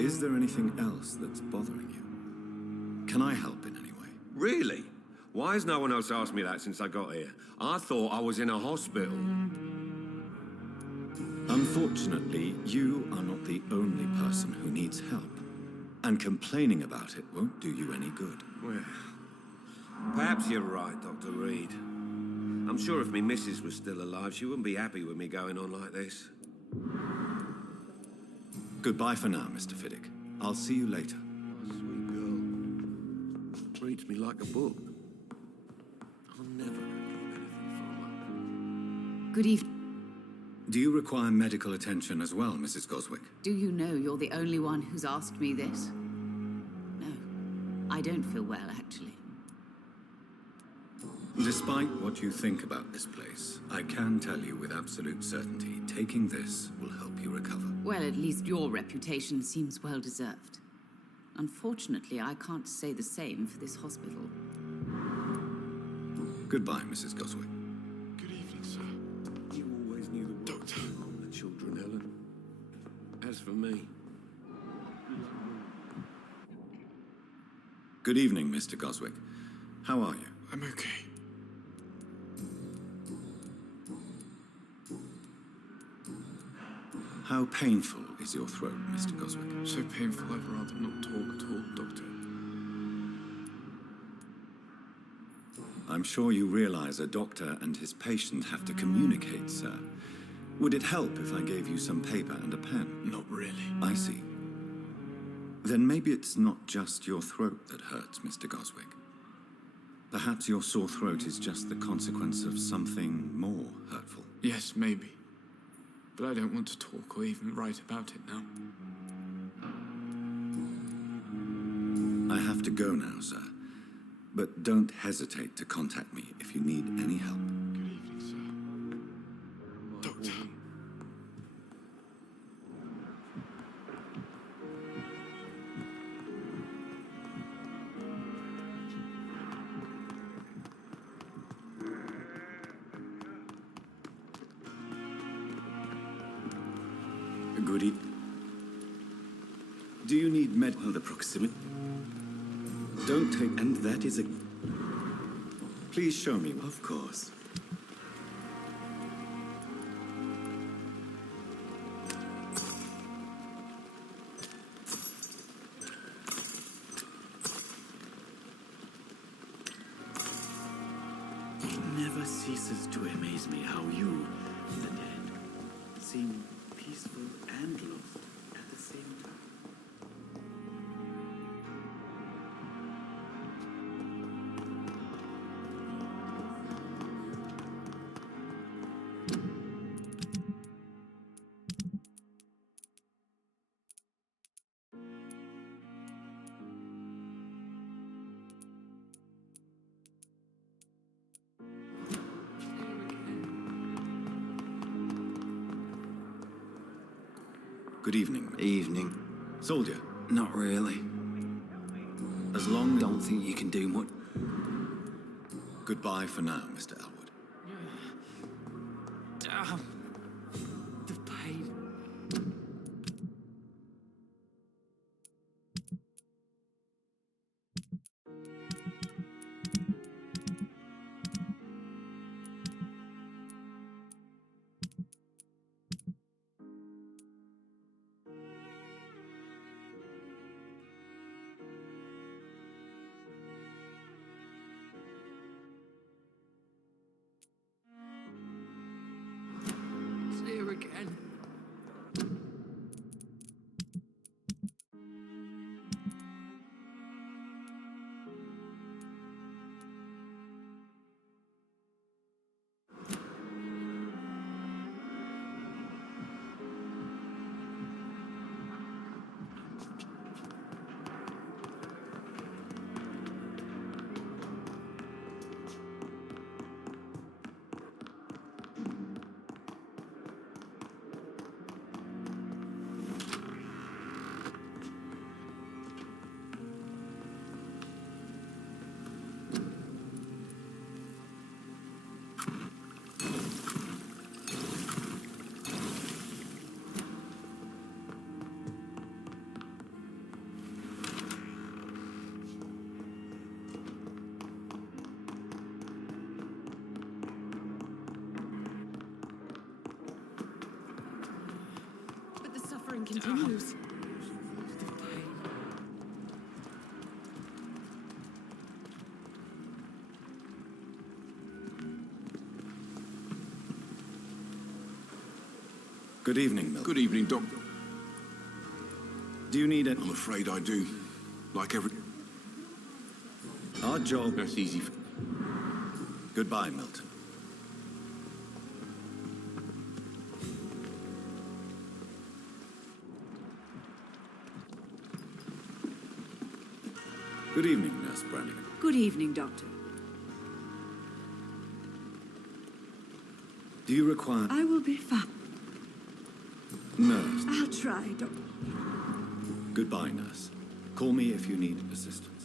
Is there anything else that's bothering you? Can I help in any way? Really? Why has no one else asked me that since I got here? I thought I was in a hospital. Unfortunately, you are not the only person who needs help. And complaining about it won't do you any good. Well, perhaps you're right, Dr. Reed. I'm sure if me missus was still alive, she wouldn't be happy with me going on like this. Goodbye for now, Mr. Fiddick. I'll see you later. My sweet girl. Reads me like a book. I'll never keep anything from her. Good evening. Do you require medical attention as well, Mrs. Goswick? Do you know you're the only one who's asked me this? No, I don't feel well, actually. Despite what you think about this place, I can tell you with absolute certainty, taking this will help you recover. Well, at least your reputation seems well deserved. Unfortunately, I can't say the same for this hospital. Goodbye, Mrs. Goswick. Good evening, sir. You always knew the doctor on the children, Helen. As for me... Good evening, Mr. Goswick. How are you? I'm okay. How painful is your throat, Mr. Goswick? So painful I'd rather not talk at all, Doctor. I'm sure you realize a doctor and his patient have to communicate, sir. Would it help if I gave you some paper and a pen? Not really. I see. Then maybe it's not just your throat that hurts, Mr. Goswick. Perhaps your sore throat is just the consequence of something more hurtful. Yes, maybe. But I don't want to talk or even write about it now. I have to go now, sir. But don't hesitate to contact me if you need any help. Good evening, sir. Doctor. Goody. Do you need medical? The proximity. Don't take. And that is a. Please show me. Of course. It never ceases to amaze me how you, the dead, seem peaceful and lost at the same time. Good evening. Evening. Soldier. Not really. As long as... Don't think you can do much. Goodbye for now, Mr. Elwood. Damn. The pain. suffering continues. Good evening, Milton. Good evening, Doctor. Do you need any... I'm afraid I do. Like every... Our job... That's easy for... Goodbye, Milton. Good evening, Nurse Brannigan. Good evening, Doctor. Do you require... I will be fine. Nurse. I'll try, Doctor. Goodbye, Nurse. Call me if you need assistance.